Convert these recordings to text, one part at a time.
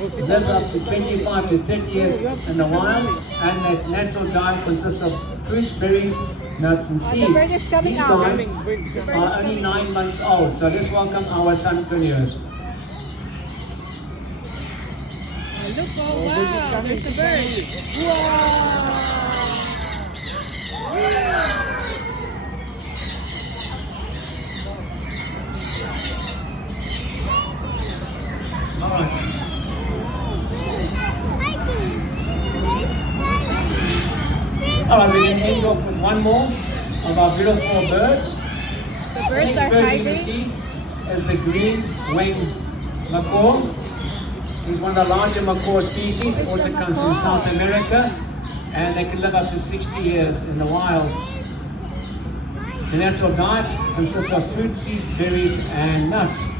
live up to 25 to 30 years in the wild, and that natural diet consists of fruits, berries, nuts, and seeds. bird is coming These out. guys are only 9 months old, so let's welcome our son Cillian. Look, oh wow, there's a bird. Wow! Alright. Alright, we can end off with one more of our beautiful birds. The The birds next are bird you hiding. can see is the green-winged macaw. He's one of the larger macaw species. It also comes from South America, and they can live up to 60 years in the wild. The natural diet consists of fruit, seeds, berries, and nuts.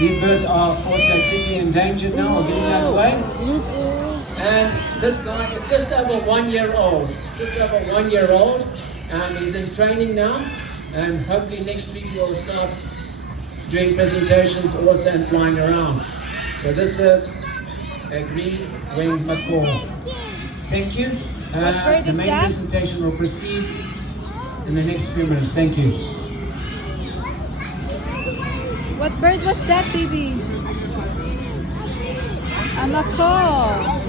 These birds are also pretty endangered now, or getting that way. And this guy is just over 1 year old. Just over 1 year old. And he's in training now. And hopefully next week we'll start doing presentations also and flying around. So this is a green-winged macaw. Thank you. bird The is main that? presentation will proceed in the next few minutes. Thank you. What bird was that, baby? A macaw.